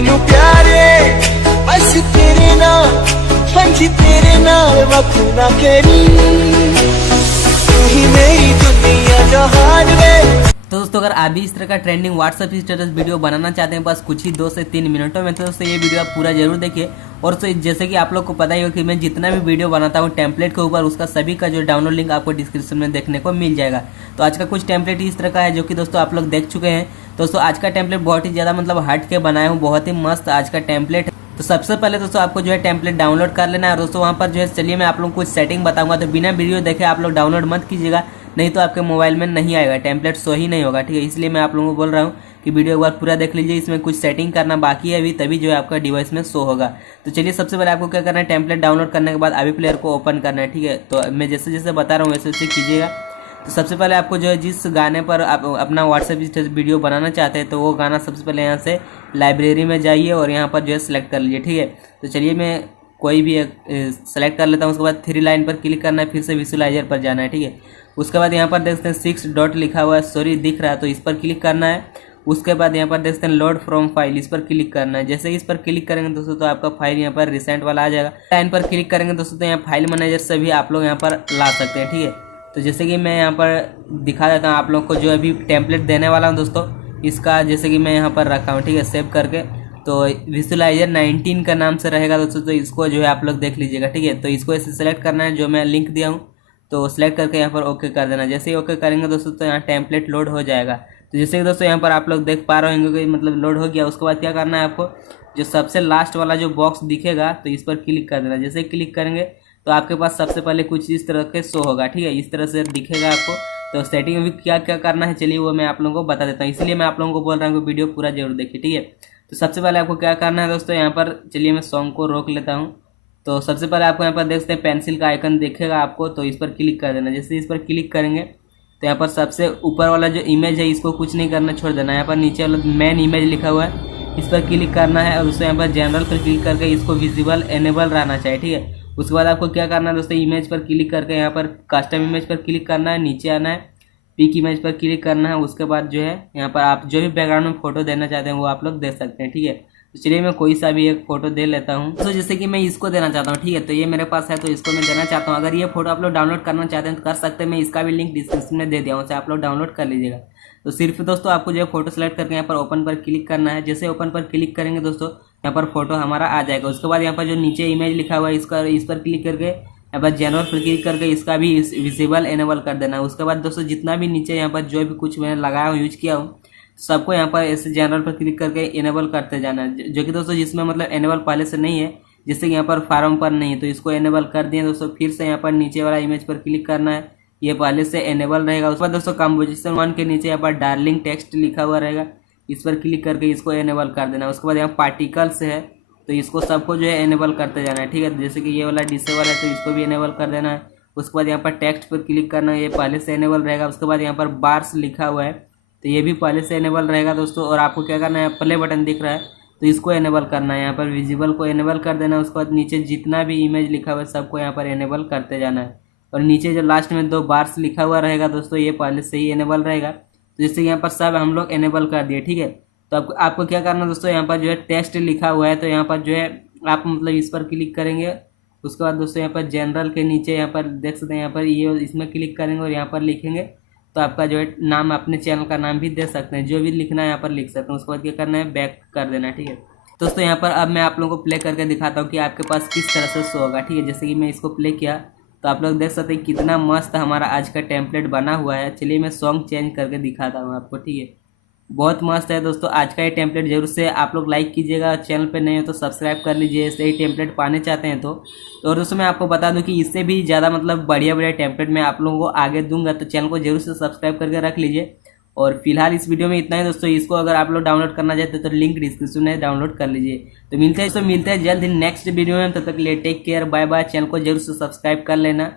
तो दोस्तों अगर आप भी इस तरह का ट्रेंडिंग व्हाट्सएप स्टेटस वीडियो बनाना चाहते हैं बस कुछ ही 2 से 3 मिनटों में, तो दोस्तों ये वीडियो आप पूरा जरूर देखिए। और तो जैसे कि आप लोग को पता ही हो कि मैं जितना भी वीडियो बनाता हूँ टेम्पलेट के ऊपर, उसका सभी का जो डाउनलोड लिंक आपको डिस्क्रिप्शन में देखने को मिल जाएगा। तो आज का कुछ टेम्पलेट इस तरह का है जो कि दोस्तों आप लोग देख चुके हैं। दोस्तों आज का टेम्पलेट बहुत ही ज़्यादा मतलब हट के बनाया हूँ, बहुत ही मस्त आज का टेम्पलेट है। तो सबसे पहले दोस्तों आपको जो है टेम्पलेट डाउनलोड कर लेना है। दोस्तों वहाँ पर जो है चलिए मैं आप लोग को कुछ सेटिंग बताऊंगा, तो बिना वीडियो देखे आप लोग डाउनलोड मत कीजिएगा, नहीं तो आपके मोबाइल में नहीं आएगा, टेम्पलेट शो ही नहीं होगा, ठीक है। इसलिए मैं आप लोगों को बोल रहा हूँ कि वीडियो एक बार पूरा देख लीजिए, इसमें कुछ सेटिंग करना बाकी है अभी, तभी जो है आपका डिवाइस में शो होगा। तो चलिए सबसे पहले आपको क्या करना है, टेम्पलेट डाउनलोड करने के बाद अवी प्लेयर को ओपन करना है, ठीक है। तो मैं जैसे जैसे बता रहा हूँ वैसे वैसे कीजिएगा। तो सबसे पहले आपको जो है जिस गाने पर आप अपना व्हाट्सएप वीडियो बनाना चाहते हैं, तो वो गाना सबसे पहले यहाँ से लाइब्रेरी में जाइए और यहाँ पर जो है सिलेक्ट कर लीजिए, ठीक है। तो चलिए मैं कोई भी सेलेक्ट कर लेता हूँ। उसके बाद 3 लाइन पर क्लिक करना है, फिर से विजुअलाइजर पर जाना है, ठीक है। उसके बाद यहाँ पर देखते हैं 6 डॉट लिखा हुआ है, सॉरी दिख रहा है, तो इस पर क्लिक करना है। उसके बाद यहाँ पर देखते हैं लोड फ्रॉम फाइल, इस पर क्लिक करना है। जैसे इस पर क्लिक करेंगे दोस्तों तो आपका फाइल यहाँ पर रिसेंट वाला आ जाएगा। लाइन पर क्लिक करेंगे दोस्तों तो यहाँ फाइल मैनेजर से भी आप लोग यहाँ पर ला सकते हैं, ठीक है। तो जैसे कि मैं यहाँ पर दिखा देता हूँ आप लोग को, जो अभी टेम्पलेट देने वाला हूँ दोस्तों, इसका जैसे कि मैं यहाँ पर रखा हूँ, ठीक है, सेव करके। तो विजुअलाइजर 19 का नाम से रहेगा दोस्तों, तो इसको जो है आप लोग देख लीजिएगा, ठीक है। तो इसको ऐसे सेलेक्ट करना है, जो मैं लिंक दिया हूँ, तो सेलेक्ट करके यहाँ पर ओके कर देना। जैसे ही ओके करेंगे दोस्तों तो यहाँ टेम्पलेट लोड हो जाएगा। तो जैसे कि दोस्तों यहाँ पर आप लोग देख पा रहे होंगे कि मतलब लोड हो गया। उसके बाद क्या करना है आपको, जो सबसे लास्ट वाला जो बॉक्स दिखेगा तो इस पर क्लिक कर देना। जैसे क्लिक करेंगे तो आपके पास सबसे पहले कुछ इस तरह के शो होगा, ठीक है, इस तरह से दिखेगा आपको। तो सेटिंग में भी क्या क्या करना है चलिए वो मैं आप लोगों को बता देता हूँ, इसलिए मैं आप लोगों को बोल रहा हूँ कि वीडियो पूरा जरूर देखिए, ठीक है। तो सबसे पहले आपको क्या करना है दोस्तों, यहाँ पर चलिए मैं सॉन्ग को रोक लेता हूँ। तो सबसे पहले आपको यहाँ पर देख सकते हैं पेंसिल का आइकन दिखेगा आपको, तो इस पर क्लिक कर देना। जैसे इस पर क्लिक करेंगे तो यहाँ पर सबसे ऊपर वाला जो इमेज है इसको कुछ नहीं करना, छोड़ देना। यहाँ पर नीचे वाला मेन इमेज लिखा हुआ है, इस पर क्लिक करना है और उससे यहाँ पर जनरल पर क्लिक करके इसको विजिबल एनेबल रहना चाहिए, ठीक है। उसके बाद आपको क्या करना है दोस्तों, इमेज पर क्लिक करके यहाँ पर कस्टम इमेज पर क्लिक करना है, नीचे आना है, पिक इमेज पर क्लिक करना है। उसके बाद जो है यहाँ पर आप जो भी बैकग्राउंड में फोटो देना चाहते हैं वो आप लोग दे सकते हैं, ठीक है। तो चलिए मैं कोई सा भी एक फोटो दे लेता हूँ। तो जैसे कि मैं इसको देना चाहता हूँ, ठीक है, तो ये मेरे पास है तो इसको मैं देना चाहता हूँ। अगर ये फोटो आप लोग डाउनलोड करना चाहते हैं तो कर सकते हैं, मैं इसका भी लिंक डिस्क्रिप्शन में दे दिया हूँ, उसे आप लोग डाउनलोड कर लीजिएगा। तो सिर्फ दोस्तों आपको जो है फोटो सेलेक्ट करके यहाँ पर ओपन पर क्लिक करना है। जैसे ओपन पर क्लिक करेंगे दोस्तों यहाँ पर फोटो हमारा आ जाएगा। उसके बाद यहाँ पर जो नीचे इमेज लिखा हुआ है इस पर क्लिक करके यहाँ पर जनरल पर क्लिक करके इसका भी विजिबल एनेबल कर देना है। उसके बाद दोस्तों जितना भी नीचे यहाँ पर जो भी कुछ मैंने लगाया हूँ यूज किया हूँ सबको यहाँ पर ऐसे जनरल पर क्लिक करके इनेबल करते जाना है, जो कि दोस्तों जिसमें मतलब एनेबल पहले से नहीं है, जैसे कि यहाँ पर फार्म पर नहीं है तो इसको एनेबल कर दिए दोस्तों। फिर से यहाँ पर नीचे वाला इमेज पर क्लिक करना है, ये पहले से एनेबल रहेगा। उसके बाद दोस्तों कंपोजिशन 1 के नीचे यहाँ पर डार्लिंग टेक्स्ट लिखा हुआ रहेगा, इस पर क्लिक करके इसको एनेबल कर देना। उसके बाद यहाँ पार्टिकल्स है तो इसको सबको जो है एनेबल करते जाना है, ठीक है। जैसे कि ये वाला डिसेबल है तो इसको भी एनेबल कर देना है। उसके बाद यहाँ पर टेक्स्ट पर क्लिक करना है, ये पहले से एनेबल रहेगा। उसके बाद यहाँ पर बार्स लिखा हुआ है तो ये भी पहले से एनेबल रहेगा दोस्तों। और आपको क्या करना है, प्ले बटन दिख रहा है तो इसको एनेबल करना है, यहाँ पर विजिबल को एनेबल कर देना है। उसके बाद नीचे जितना भी इमेज लिखा हुआ है सबको यहाँ पर एनेबल करते जाना है। और नीचे जो लास्ट में 2 बार्स लिखा हुआ रहेगा दोस्तों ये पहले से ही एनेबल रहेगा। तो जैसे यहाँ पर सब हम लोग एनेबल कर दिए, ठीक है। तो आपको क्या करना है दोस्तों, यहाँ पर जो है टेक्स्ट लिखा हुआ है तो यहाँ पर जो है आप मतलब इस पर क्लिक करेंगे। उसके बाद दोस्तों यहाँ पर जनरल के नीचे यहाँ पर देख सकते हैं, यहाँ पर ये इसमें क्लिक करेंगे और यहाँ पर लिखेंगे तो आपका जो है नाम अपने चैनल का नाम भी दे सकते हैं, जो भी लिखना है यहाँ पर लिख सकते हैं। उसके बाद क्या करना है, बैक कर देना है, ठीक है। दोस्तों यहाँ पर अब मैं आप लोगों को प्ले करके दिखाता हूँ कि आपके पास किस तरह से शो होगा, ठीक है। जैसे कि मैं इसको प्ले किया तो आप लोग देख सकते हैं कितना मस्त हमारा आज का टेम्पलेट बना हुआ है। चलिए मैं सॉन्ग चेंज करके दिखाता हूँ आपको, ठीक है। बहुत मस्त है दोस्तों आज का ये टेम्पलेट, जरूर से आप लोग लाइक कीजिएगा, चैनल पे नहीं हो तो सब्सक्राइब कर लीजिए ऐसे ही टेम्पलेट पाने चाहते हैं तो। और दोस्तों मैं आपको बता दूं कि इससे भी ज़्यादा मतलब बढ़िया बढ़िया टेम्पलेट मैं आप लोगों को आगे दूंगा, तो चैनल को जरूर से सब्सक्राइब करके रख लीजिए। और फिलहाल इस वीडियो में इतना ही दोस्तों, इसको अगर आप लोग डाउनलोड करना चाहते हैं तो लिंक डिस्क्रिप्शन में डाउनलोड कर लीजिए। तो मिलते हैं जल्द ही नेक्स्ट वीडियो में, तब तक के लिए take care, bye bye. Channel को जरूर से सब्सक्राइब कर लेना।